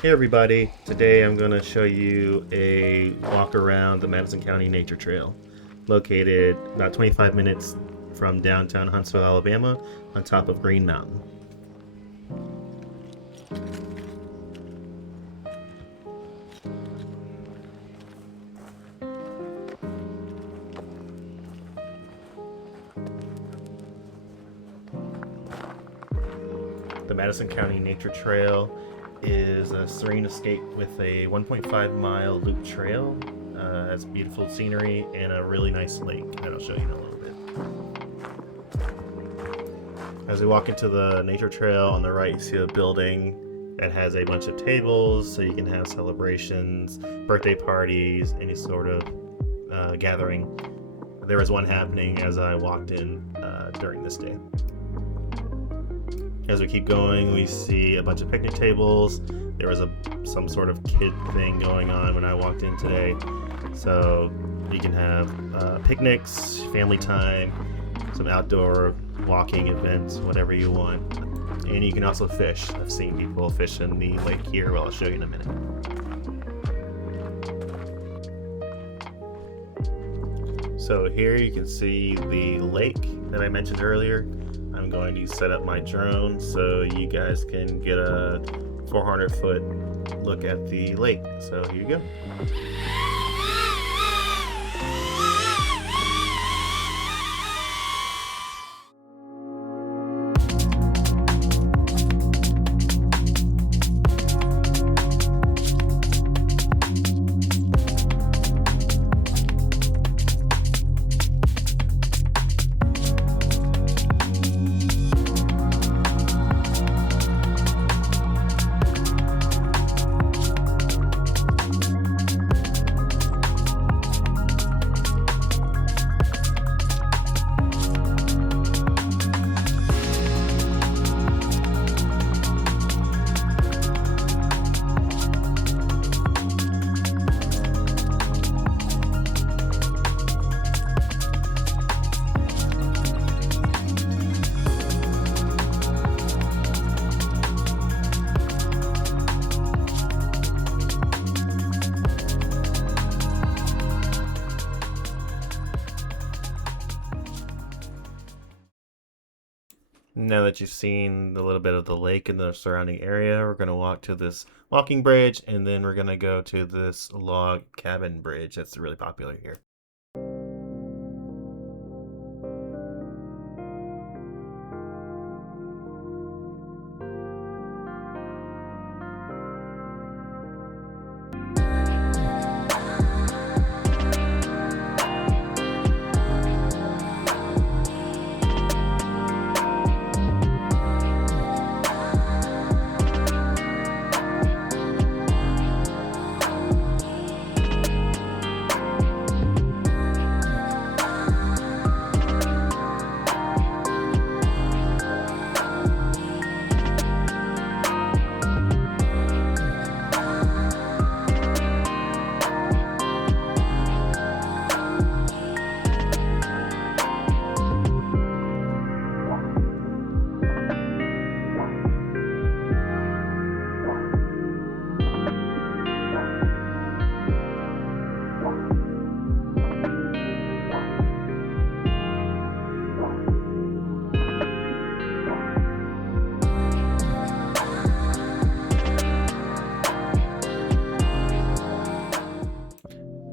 Hey everybody, today I'm going to show you a walk around the Madison County Nature Trail, located about 25 minutes from downtown Huntsville, Alabama, on top of Green Mountain. The Madison County Nature Trail is a serene escape with a 1.5-mile loop trail. Has beautiful scenery and a really nice lake that I'll show you in a little bit. As we walk into the nature trail, on the right you see a building that has a bunch of tables so you can have celebrations, birthday parties, any sort of gathering. There was one happening as I walked in during this day. As we keep going, we see a bunch of picnic tables. There was some sort of kid thing going on when I walked in today. So you can have picnics, family time, some outdoor walking events, whatever you want. And you can also fish. I've seen people fish in the lake here, well, I'll show you in a minute. So here you can see the lake that I mentioned earlier. I'm going to set up my drone so you guys can get a 400-foot look at the lake. So here you go. Now that you've seen a little bit of the lake and the surrounding area, we're going to walk to this walking bridge, and then we're going to go to this log cabin bridge that's really popular here.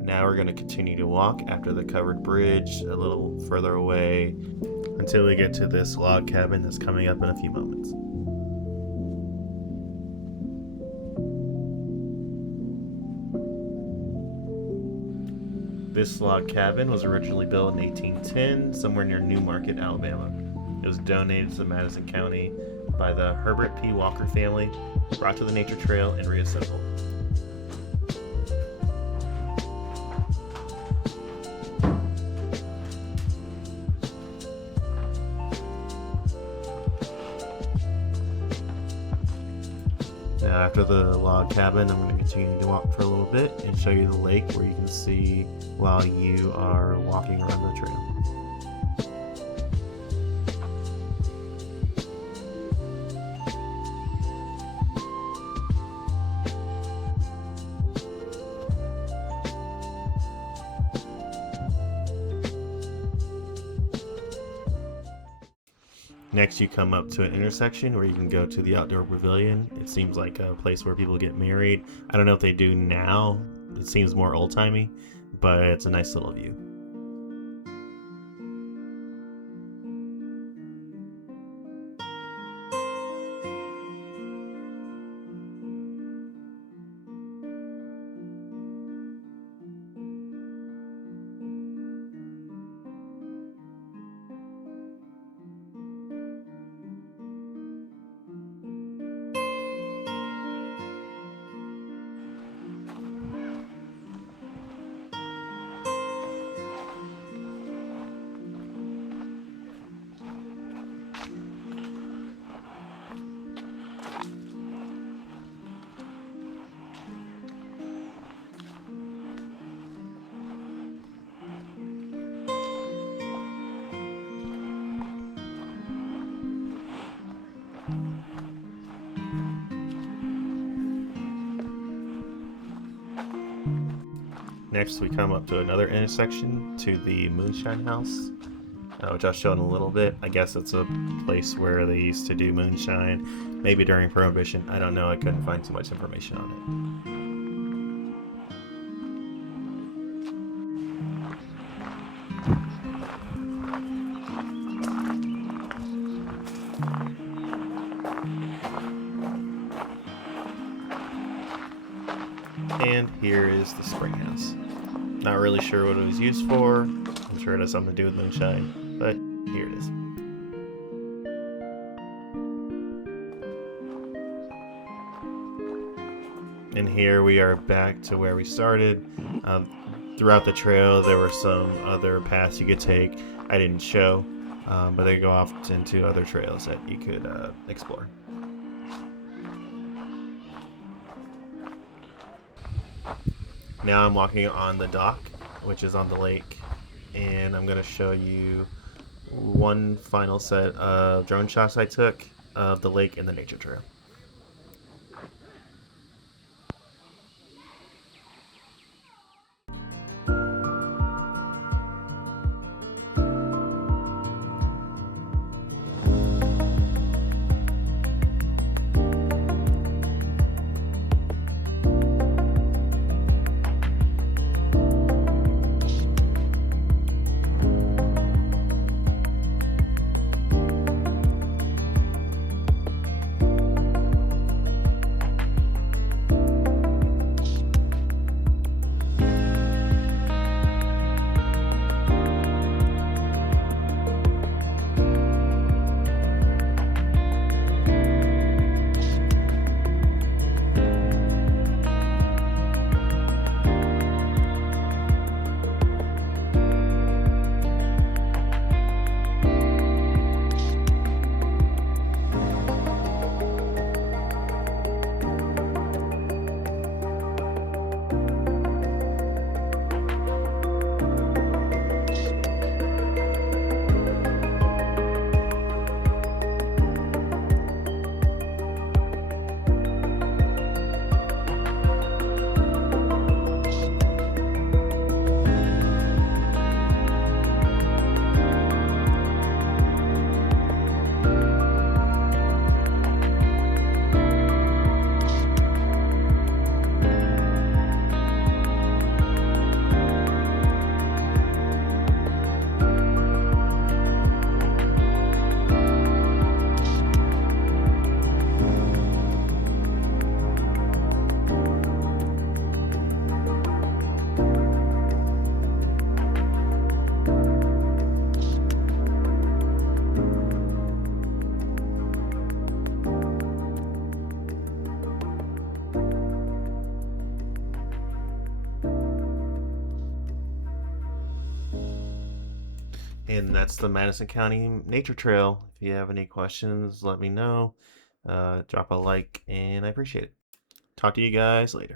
Now we're going to continue to walk after the covered bridge a little further away until we get to this log cabin that's coming up in a few moments. This log cabin was originally built in 1810 somewhere near Newmarket, Alabama. It was donated to Madison County by the Herbert P. Walker family, brought to the nature trail, and reassembled. Now after the log cabin, I'm going to continue to walk for a little bit and show you the lake where you can see while you are walking around the trail. Next, you come up to an intersection where you can go to the outdoor pavilion. It seems like a place where people get married. I don't know if they do now. It seems more old-timey, but it's a nice little view. Next, we come up to another intersection to the Moonshine House, which I'll show in a little bit. I guess it's a place where they used to do moonshine, maybe during Prohibition. I don't know. I couldn't find too much information on it. And here is the spring house. Not really sure what it was used for. I'm sure it has something to do with moonshine, but here it is. And here we are back to where we started. Throughout the trail, there were some other paths you could take. I didn't show, but they go off into other trails that you could explore. Now I'm walking on the dock, which is on the lake, and I'm going to show you one final set of drone shots I took of the lake and the nature trail. And that's the Madison County Nature Trail. If you have any questions, let me know. Drop a like, and I appreciate it. Talk to you guys later.